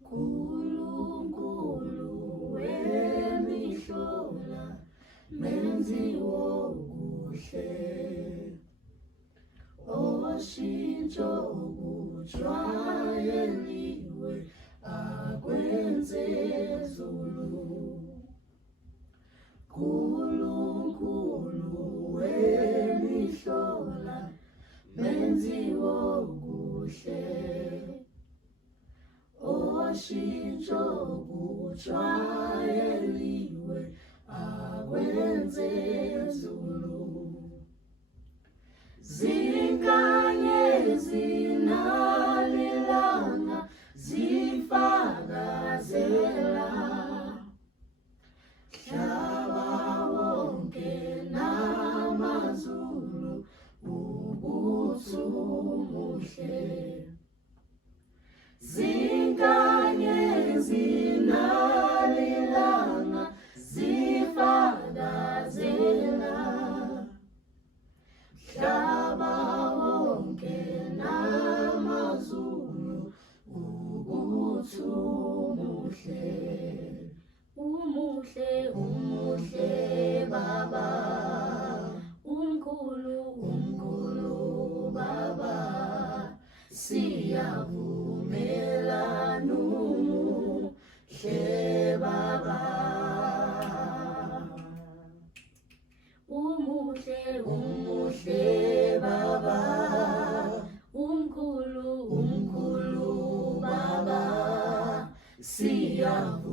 Nkulunkulu wemihlola menzi wokuhle oshintsho okujwayeliwe akwenze zulu. Nkulunkulu wemihlola menzi wokuhle oshintsho okujwayeliwe akwenze zulu. Zinkanyezi nalilanga zifakazela, mhlaba wonke namazulu ukuthi umuhle. Zinkanyezi nalilanga zifakazela, mhlaba wonke namazulu ukuthi umuhle. Umuhle, umuhle Baba, umkhulu Baba, siyavumela umuhle Baba. Umuhle, umuhle Baba, umkhulu Baba, siyavumela